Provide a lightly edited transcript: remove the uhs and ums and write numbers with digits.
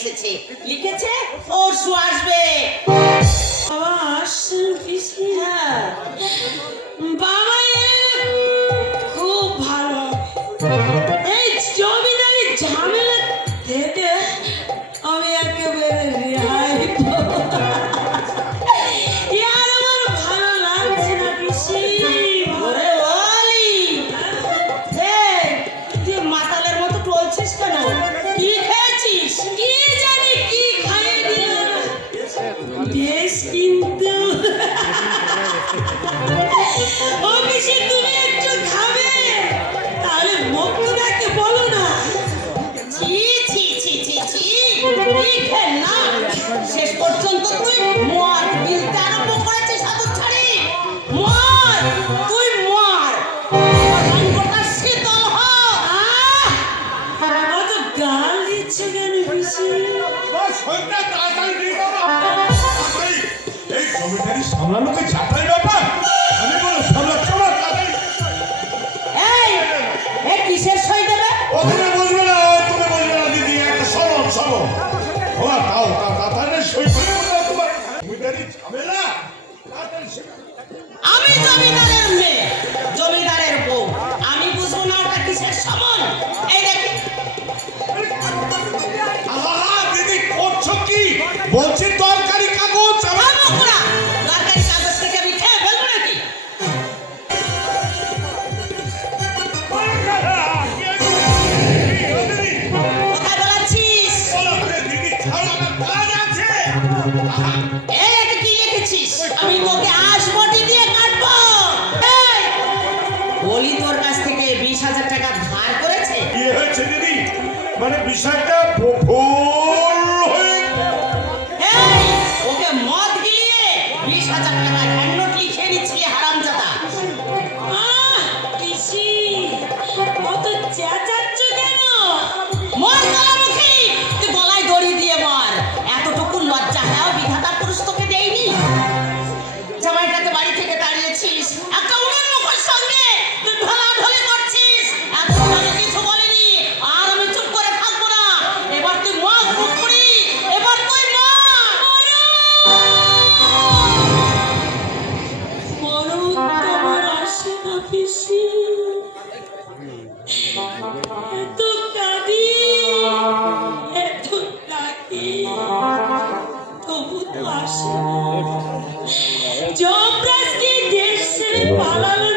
এসেছে, লিখেছে পরশু আসবে। বাবা আসছেন পিসি? হ্যাঁ বাবা খুব ভালো। এই জমিদারি ঝামেলা থেকে আমি একেবারে রেহাই পাবো। আর আমার ভালো লাগছে না পিসি। ওরে ওলি, এই তুই মাতালের মতো টলছিস কেন? কি খেয়েছিস? কি জানি কি খাইয়ে দিল না। বেশ কিন্তু ও পিসি তুমি একটু খাবে? তাহলে মুখটাকে বলো না। ছি ছি ছি ছি ছি, কি খেয়ে না শেষ পর্যন্ত তুই মর গিলতে আরম্ভ করেছিস হাতুর ছাড়ি। মর, তুই মর, রঙটা শীতল হ। অত গাল দিচ্ছে কেন পিসি? এই জমিদারি সামলানো কি চাকরি ব্যাপার? আমি বলো সামলাচ্ছ না তাড়াতাড়ি। এই এ কিসের সই দেবে? ওখানে বসবে না, তুমি বসবে না দিদি, একটা সরম সরম। ওরা তাও তাড়াতাড়ি সই করে বলো তোমার জমিদারি ঝামেলা। তাড়াতাড়ি সই করো। আমি জমিদারের মেয়ে, জমিদারের বউ, আমি বুঝবো না ওটা কিসের সমন? এই দেখ, আহা দিদি করছো কি? বলছি তরকারি কাগজ আমার আমকরা দরকারি কাগজ থেকে আমি খেয়ে ফেলবো নাকি? কোথায় বলাচ্ছিস? দিদি ছাড়ো না, কাজ আছে। আহা, এই এটা কি লিখেছিস? আমি তোকে আঁশবটি দিয়ে কাটবো। এই, বলি তোর কাছ থেকে 20,000 টাকা ধার করেছে? কি হয়েছে দিদি? মানে বিষয়টা ভুল হয়ে এই, ওকে মদ গিলিয়ে 20,000 টাকা হ্যান্ড নোট লিখে নিচ্ছিলি হারামজাদা। পিসি অত চেঁচাচ্ছ কেন? মর গলামুখী, তুই গলায় দড়ি দিয়ে মর। এতটুকু লজ্জা হ্যাঁ বিধাতা পুরুষ তোকে দেয়নি? জামাইটাকে বাড়ি থেকে তাড়িয়েছিস, একটা উনুন মুখের সঙ্গে তুই ঢলাঢলি করছিস। এতক্ষণ আমি কিছু বলিনি, আর আমি চুপ করে থাকবো না। এবার তুই মর কুকুরি, এবার তুই মর। মরণ তোমার আসে না পিসি। এত কাঁদি এত ডাকি তবু তো আসে না। যমরাজ কি দেশ ছেড়ে পালালো